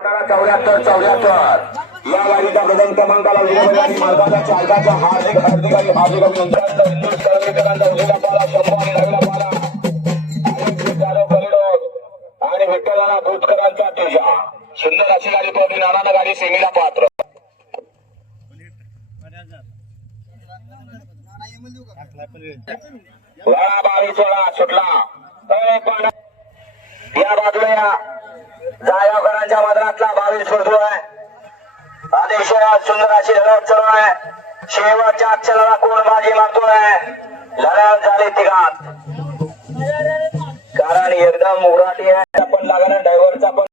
चौऱ्याहत्तर चौऱ्याहत्तर. या गाडीचा प्रथम क्रमांकाला आणि मालकाच्या चालकाचा हार्दिक हार्दिक आणि हार्दिक अभिनंदन. आणि भूतकरांचा सुंदर अशी गाडी पळली नाना गाडी सेमीला पात्र. वळा बावीस वळा सुटला. या बाजूला या मदरातला बावीस बावीस आहे. अतिशय सुंदर अशी लढत चालू आहे. शेवटच्या अक्षराला कोण बाजी मारतोय. लढत झाली तिघात. कारण एकदम उराटी आहे. पण लागणार ड्रायव्हरचा पण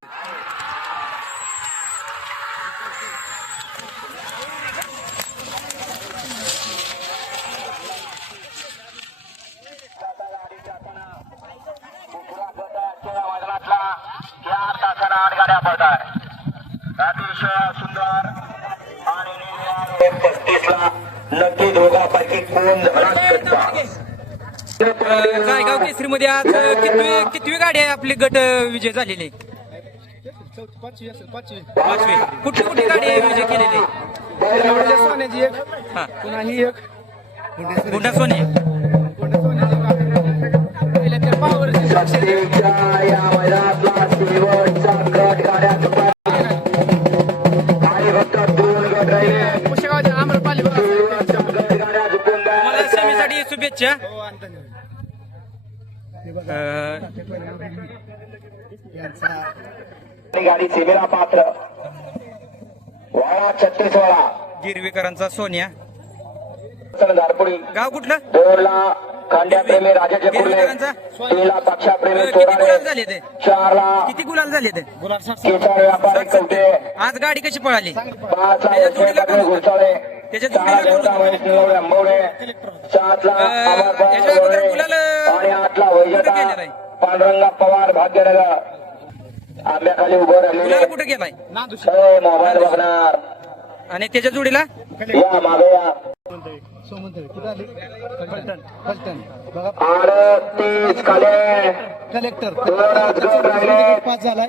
आठ गाड्या पडतात अतिशय सुंदर आणि पस्तीस ला नक्की दोघांपैकी कोण जायगाव केसरीमध्ये आज कितवी कितवी गाडी आहे? आपली गट विजय झालेली. पाचवी. असेल पाचवी पाचवी कुठली कुठली गाडी आहे विजय केलेली? सोन्याची एक. हा. पुन्हा ही एक. गुंडा सोनी. पुन्हा सोन्याची एक. पहिल्या त्या पावरची शुभेच्छा. हो हे गाडी सेमीला पात्र. वाळा छत्तीस वाळा गिरवीकरांचा सोन्या. गाव कुठलं? दोनला राजाचे तीनला किती गुलाल झाले ते? चारला किती गुलाल झाले ते? केसाळ व्यापारी कवटे आज गाडी कशी पळाली? त्याच्या अगोदर? पांडुरंगा पवार भाग्यनगर. आंब्याखाली उभं राहिलेले. कुठे गेलाय मोबाईल बघणार. आणि त्याच्या जोडीला? या मागे या. कलेक्टर. पाच झालाय.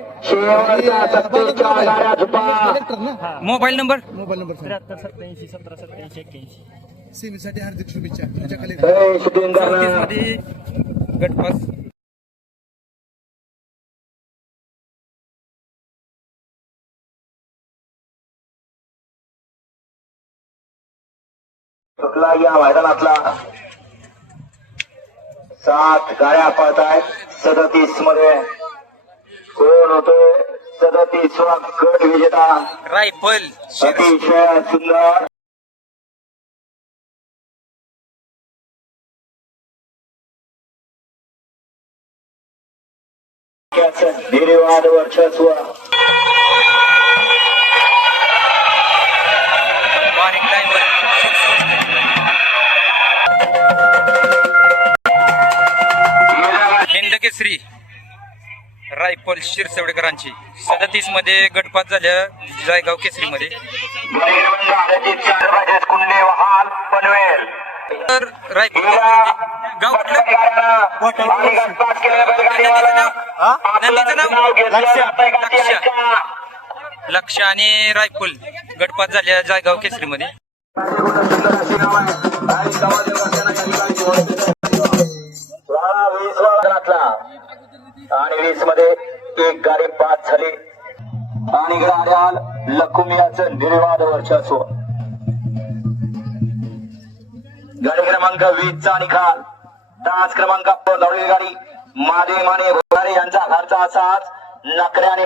कलेक्टर ना? Mobile number? मोबाईल नंबर त्र्याहत्तर सत्याऐंशी सतरा सत्याऐंशी एक्क्याऐंशी. सेमीसाठी हार्दिक शुभेच्छा. तुमच्या कलेक्टर. गटपास. सुटला या मैदानातला. सात गाड्या पळत आहेत सदतीसमध्ये कोण होतो? सदतीस गट विजेता. रायफल. अतिशय सुंदर. निर्वाद वर्चस्व. केसरी रायफल शिरसवडेकरांची. सदतीसमध्ये गटपात झाल्या जायगाव केसरी मध्ये तर रायफल गाव कुठलं? नाव. लक्ष आणि रायफल गटपात झाल्या जायगाव केसरी मध्ये वीसमध्ये एक गाडी पाच झाली. आणि गाड्याल लकुमियाचं निर्वाद वर्चस्व गाडी क्रमांक वीस चा निकाल तास क्रमांक गाडी. माने माने भोगारे यांचा घरचा असाच. नकऱ्याने